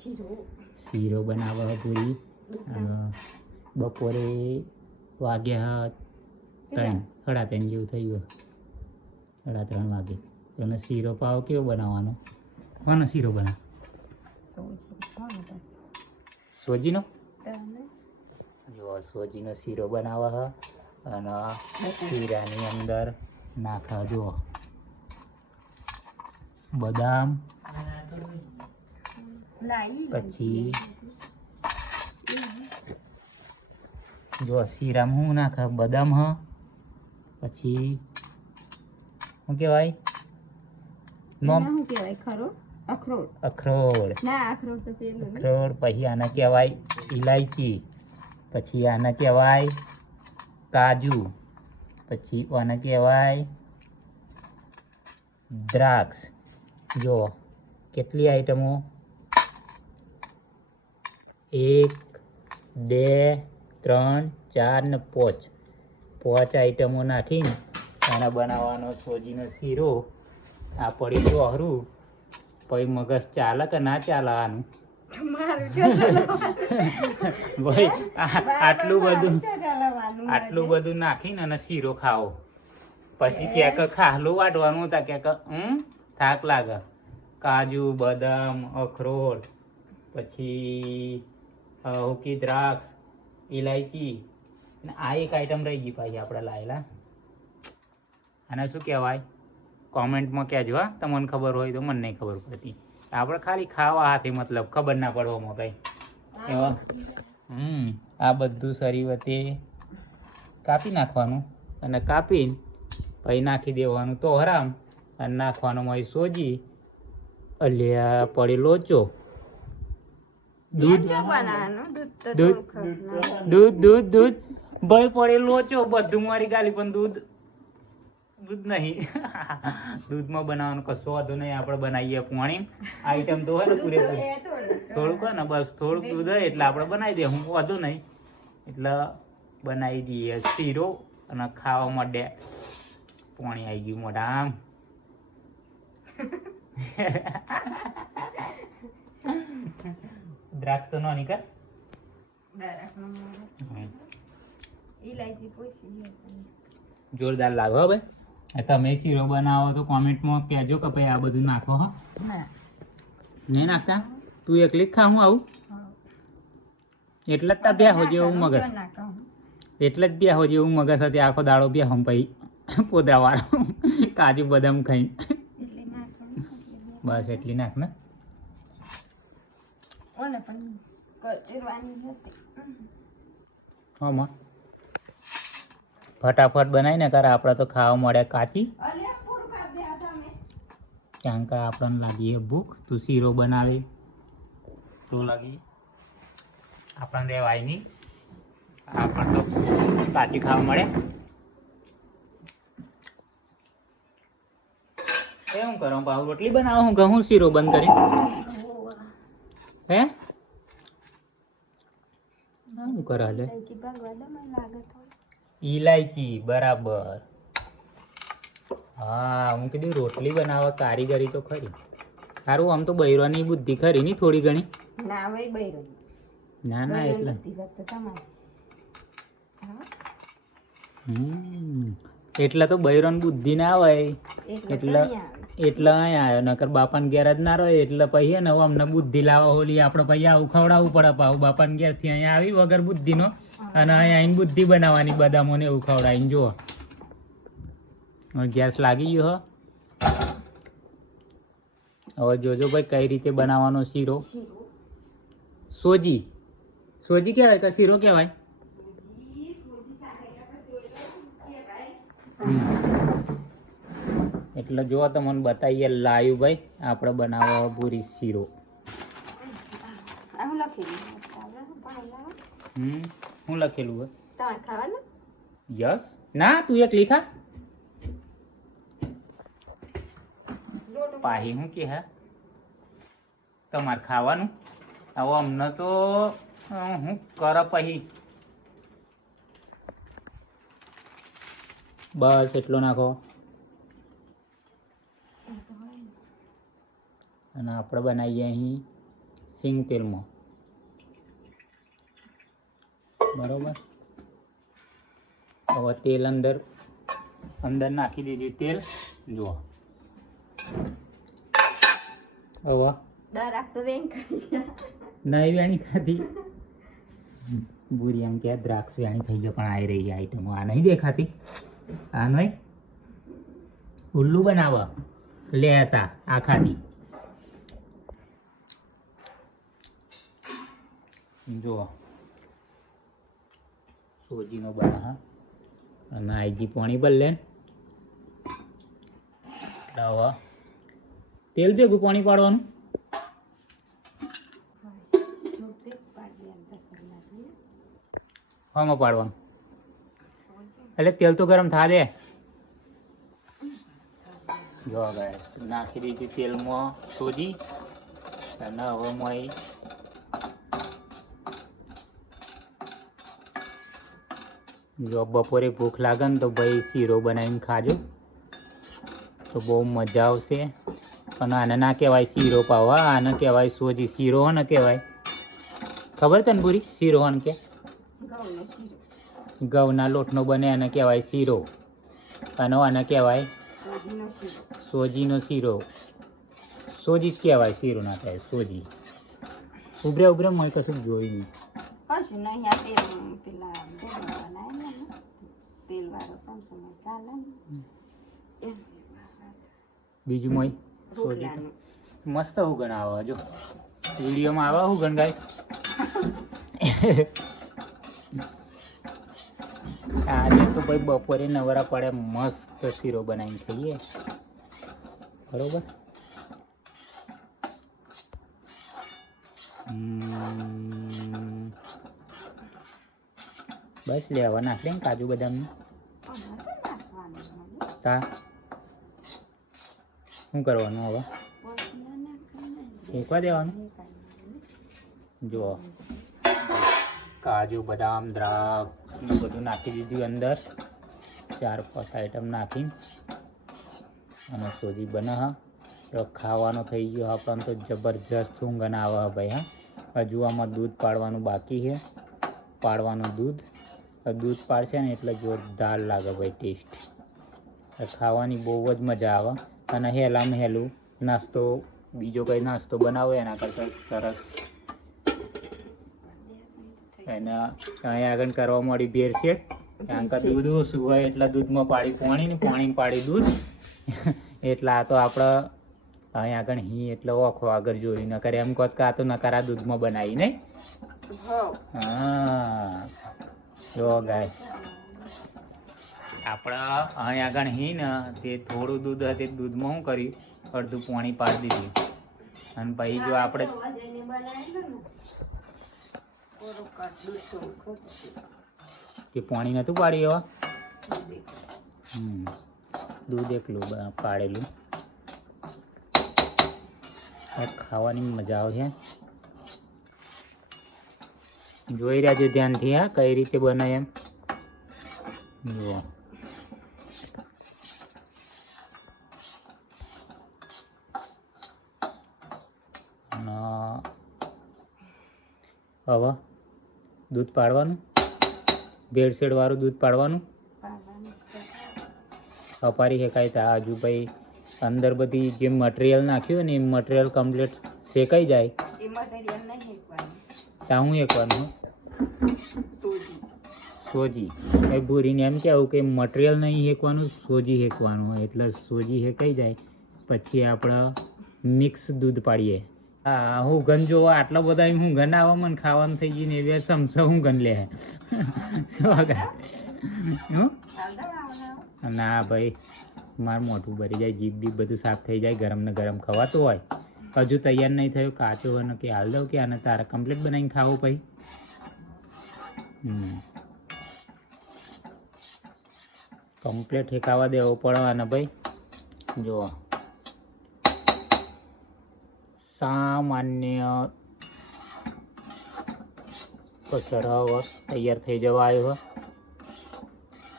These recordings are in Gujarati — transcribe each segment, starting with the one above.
શીરો બનાવવા પૂરી બપોરે વાગ્યા 3:30 જેવું થઈ ગયું 3:30 વાગે એનો શીરો પાવ કેવો બનાવવાનો કોનો શીરો બનાવ સોજીનો જો સોજીનો શીરો બનાવવા અને શીરાની અંદર નાખા જો બદામ પછી જો શીરામાં શું નાખે બદામ હ પછી શું કહેવાય અખરોટ પછી આને કહેવાય ઇલાયચી પછી આને કહેવાય કાજુ પછી આને કહેવાય દ્રાક્ષ જો કેટલી આઈટમો 1 2 3 4 ને 5 આઈટમો નાખીને આને બનાવવાનો સોજીનો શીરો આ પડી તો હરું પછી મગજ ચાલે કે ના ચાલે આનું ભાઈ આટલું બધું નાખીને અને શીરો ખાવો પછી ક્યાંક ખાલું વાટવાનું હતા ક્યાંક થાક લાગે કાજુ બદામ અખરોટ પછી હુકી દ્રાક્ષ ઇલાયચી આ એક આઈટમ રહી ગઈ પાછી આપણે લાયેલા આને શું કહેવાય કોમેન્ટમાં કહેજો હા તમને ખબર હોય તો મને નહીં ખબર પડતી આપણે ખાલી ખાવા હાથે મતલબ ખબર ના પડવામાં કંઈ એવા આ બધું સરી વચ્ચે કાપી નાખવાનું અને કાપીને પછી નાખી દેવાનું તો હરામ અને નાખવાનો મય સોજી અલ્યા પડી લોચો દૂધ ભાઈ પડે લોચો બધું મારી ગાલી પણ દૂધ નહીં દૂધમાં બનાવવાનું કશો વાંધો નહીં આપણે બનાવીએ પાણી આઈટમ તો હોય ને પૂરેપૂરી થોડુંક હોય ને બસ થોડુંક દૂધ હોય એટલે આપણે બનાવી દઈએ હું વાંધો નહીં એટલે બનાવી દઈએ શીરો અને ખાવા માટે પાણી આવી ગયું મોઢા આમ દ્રાક્ષ તો નો નીકળ જોરદાર લાગો ભાઈ તમે શીરો બનાવો તો કોમેન્ટમાં કહેજો કે ભાઈ આ બધું નાખો હો નહીં નાખતા તું એકલી જ ખાવું આવું એટલે જ તા બે હો જેવું મગજ એટલે જ બે હો જેવું મગજ હતી આખો દાડો બે હમ પછી પોદરા વાળો કાજુ બદામ ખાઈને બસ એટલી નાખ ને હા ફટાફટ બનાવીને કરે આપણે તો ખાવા મળે કાચી કારણ કે આપણને લાગીએ ભૂખ તું શીરો બનાવે તો લાગી આપણને દેવાય નહીં આપણને તો કાચી ખાવા મળે શું કરો ભાવ રોટલી બનાવો હું ઘઉં શીરો બંધ કરી હે શું કરે લે ઇલાયચી બરાબર હા હું કીધું રોટલી બનાવવા કારીગરી તો ખરી સારું આમ તો બૈરાની બુદ્ધિ ખરી ની થોડી ઘણી ના ના એટલે એટલે તો બૈરાની બુદ્ધિ ના હોય એટલે અહીંયા આવ્યો નકર બાપાને ઘેર જ ના રહે એટલે પછી ને અમને બુદ્ધિ લાવવા હોલી આપણે પછી આવું ખવડાવવું પડે પાછું બાપાને ઘેરથી અહીંયા આવી વગર બુદ્ધિનો અને અહીંયા આવીને બુદ્ધિ બનાવવાની બદામોને એવું ખવડાવીને જુઓ ગેસ લાગી ગયો હવે જોજો ભાઈ કઈ રીતે બનાવવાનો શીરો સોજી કહેવાય કે શીરો કહેવાય એટલે જો તમને બતાવીએ લાઈવ ભાઈ આપણે બનાવવા પૂરી શીરો હું લખેલું હોય યસ ના તું એક લીખા પાહી હું કે હા તમારે ખાવાનું હવે અમને તો હું કર પછી બસ એટલો નાખો અને આપણે બનાવીએ અહીં સિંગ તેલમાં, બરોબર. હવે તેલ અંદર નાખી દીધું તેલ. જુઓ હવે નહીં વેણી ખાધી બુરી એમ કે દ્રાક્ષ વેણી થઈ ગયો, પણ આવી રહી આઈટમો આ નહીં દેખાતી. આ નહીં ઉલ્લુ બનાવવા લે હતા આ ખાધી. જુઓ સોજીનો બના હા, અને આઈજી પાણી બદલે એટલે હવે તેલ ભેગું પાણી પાડવાનું. આમાં પાડવાનું એટલે તેલ તો ગરમ થા દે. જો ગાઈસ નાખી દીધી તેલમાં સોજી, અને હવે મોય જો બપોરે ભૂખ લાગે ને તો ભાઈ શીરો બનાવીને ખાજો તો બહુ મજા આવશે. પણ આને ના કહેવાય શીરો પાવા, આને કહેવાય સોજી. શીરો ને કહેવાય ખબર તને પૂરી? શીરો ને કે ઘઉંના લોટનો બને એને કહેવાય શીરો, અને આને કહેવાય સોજીનો શીરો. સોજી જ કહેવાય, શીરો ના કહેવાય સોજી. ઉભરે ઉભરે મેં કશું જોઈ નહીં. બીજું મોય સોજી તો મસ્ત ઉગણ આવે. જો વિડીયોમાં આવે ઉગણ ગાય. આજે તો ભાઈ બપોરે નવરા પડે મસ્ત શીરો બનાવીને ખાઈએ, બરોબર. બસ લેવા નાખ દે કાજુ બદામનું. તા શું કરવાનું હવે? શેકવા દેવાનું. જુઓ કાજુ બદામ દ્રાક્ષ બધું નાખી દીધું અંદર, 4-5 આઈટમ નાખીને, અને સોજી બને. હા તો ખાવાનો થઈ ગયો હા, પણ તો જબરજસ્ત ઊંઘ આવે હા ભાઈ. હા હજુ આમાં દૂધ પાડવાનું બાકી છે. પાડવાનું દૂધ પાડશે ને એટલે જોરદાર લાગે ભાઈ ટેસ્ટ. ખાવાની બહુ જ મજા આવે. અને હેલામાં હેલું નાસ્તો, બીજો કંઈ નાસ્તો બનાવો એના કરતાં સરસ એને અહીંયા આગળ કરવા મળી ભેળસેળ. કારણ કે દૂધ ઓછું હોય એટલે દૂધમાં પાડી પાણી ને પાણી પાડી દૂધ. એટલે આ તો આપણે અહીંયા આગળ એટલે ઓખો આગળ જોયું ન કરે એમ કહો કે આ તો નકારા દૂધમાં બનાવી નહીં. હા જો ગાય આપણે અહીં આગળ ને તે થોડું દૂધ તે દૂધમાં શું કર્યું, અડધું પાણી પાડી દીધું. અને પછી જો આપણે તે પાણી નહોતું પાડ્યું એવા દૂધ એકલું પાડેલું. ખાવાની મજા આવશે. જોઈ રહ્યા છો ધ્યાનથી હા કઈ રીતે બને એમ. જુઓ હવે દૂધ પાડવાનું, ભેળસેળ વાળું દૂધ પાડવાનું. અપારી શેકાય તા હજુ ભાઈ અંદર બધી જે મટીરિયલ નાખ્યું ને એ મટીરિયલ કમ્પ્લીટ શેકાઈ જાય ત્યાં હું એકવાનું સોજી. એ ભૂરીને એમ કહેવું કે મટીરિયલ નહીં શેકવાનું, સોજી શેકવાનું. એટલે સોજી શેકાઈ જાય પછી આપણે મિક્સ દૂધ પાડીએ. હા હું ગન જોવા આટલા બધા હું ગન આવા મને ખાવાનું થઈ ગયું ને એવી સમસો હું ગન લે. ના ભાઈ મારું મોઢું ભરી જાય, જીભ બીભ બધું સાફ થઈ જાય. ગરમ ને ગરમ ખવાતું હોય. હજુ તૈયાર નહીં થયું, કાચો હોય કે હાલ દઉં કે આને તારે કમ્પ્લીટ બનાવીને ખાવું પછી. કમ્પ્લીટ ઠેકાવા દેવો પડવાના ભાઈ. જુઓ સામાન્ય સરસ તૈયાર થઈ જવા આવ્યો.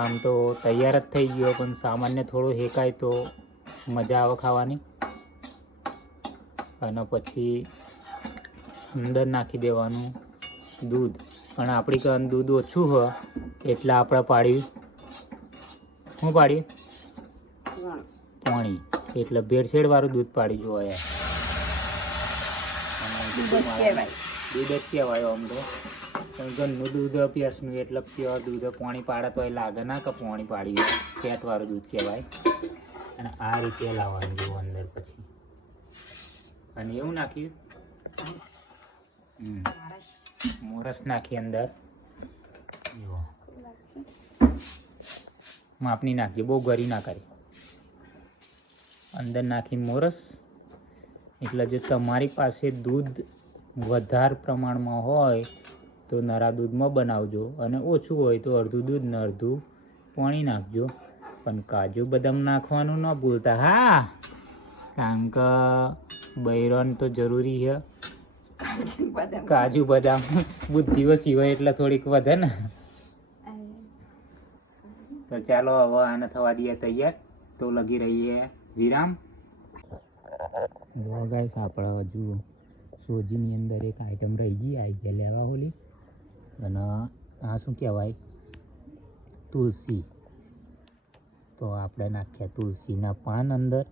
આમ તો તૈયાર જ થઈ ગયો, પણ સામાન્ય થોડું શેકાય તો મજા આવે ખાવાની. અને પછી અંદર નાખી દેવાનું દૂધ. પણ આપણી કાન દૂધ ઓછું હોય એટલે આપણે પાડ્યું શું પાડ્યું પાણી. એટલે ભેળસેળવાળું દૂધ પાડી જોવા યાર. દૂધ જ કહેવાય આમ તો. પણ ઘરનું દૂધ પીસનું એટલે પ્યોર દૂધ. પાણી પાડે તો એ લાગે ના કે પાણી પાડી ફેટવાળું દૂધ કહેવાય. અને આ રીતે લાવવાનું જુઓ અંદર પછી. અને એવું નાખ્યું મોરસ નાખી અંદર જુઓ. માપની નાખજે, બહુ ગરી ના કરી. અંદર નાખી મોરસ. એટલે જો તમારી પાસે દૂધ વધારે પ્રમાણમાં હોય તો નરા દૂધમાં બનાવજો, અને ઓછું હોય તો અડધું દૂધ ને અડધું પાણી નાખજો. પણ કાજુ બદામ નાખવાનું ન ભૂલતા હા, કારણ કે બૈરોન તો જરૂરી છે. કાજુ બદામ બુદ્ધિ ઓછી હોય એટલે થોડીક વધે ને. તો ચાલો હવે આને થવા દઈએ તૈયાર. તો લગી રહીએ વિરામ. જો ગાઈસ આપણે હજુ સોજીની અંદર એક આઈટમ રહી ગઈ, આવી ગયા લેવા હોલી. અને આ શું કહેવાય, તુલસી. તો આપણે નાખ્યા તુલસીના પાન અંદર.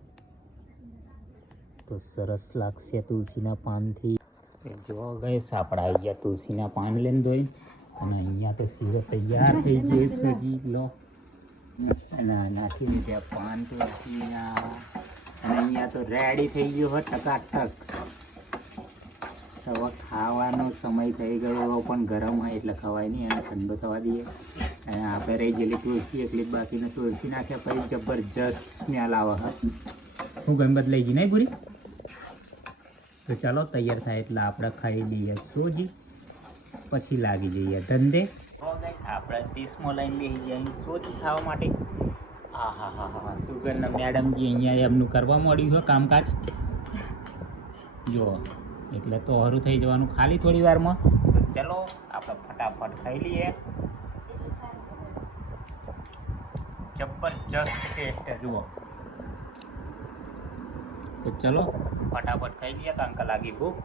તો સરસ લાગશે તુલસીના પાનથી. જો ગાઈસ આપણે આવી ગયા તુલસીના પાન લઈને ધોઈ. અને અહીંયા તો શીરો તૈયાર થઈ ગયો સજી લો. અને નાખી દીધા પાન તુલસીના. અને અહીંયા તો રેડી થઈ ગયો હોય ટકાટક. હવે ખાવાનો સમય થઈ ગયો, પણ ગરમ હોય એટલે ખવાય નહીં, અને ઠંડો થવા દઈએ. અને આપણે રહી ગયેલી તુલસી એકલી જ બાકીને તુલસી નાખ્યા પછી જબરજસ્ત સ્મેલ આવે. હું ગમે બદલાઈ ગઈ નહીં પૂરી. તો ચાલો તૈયાર થાય એટલે આપણે ખાઈ લઈએ સોજી, પછી લાગી જઈએ ધંધે. આપણે ડીશમાં લઈને બેસી જઈએ સોજી ખાવા માટે. હા હા હા હા, સુગરના મેડમજી અહીંયા એમનું કરવા મળ્યું છે કામકાજ. જો એટલે તો હરું થઈ જવાનું ખાલી થોડી વારમાં. તો ચલો આપણે ફટાફટ ખાઈ લઈએ. જબરજસ્ત ટેસ્ટ જુઓ. તો ચલો ફટાફટ ખાઈ લઈએ, કારણ કે લાગી ભૂખ.